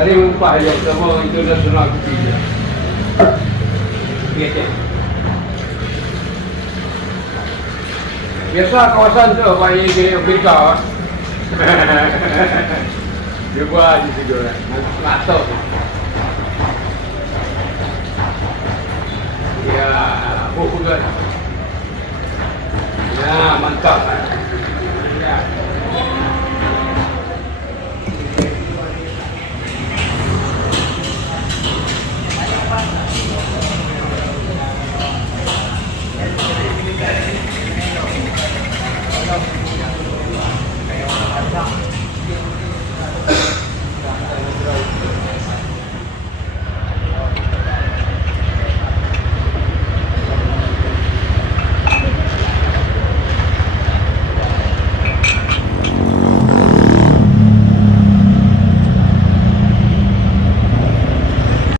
Kali upah yang sama international kopi je. Okey. Biasa kawasan tu bagi ke Afrika. Dia buat di situ lah. Masuk. Ya, bukan. Ya, mantap. Ya.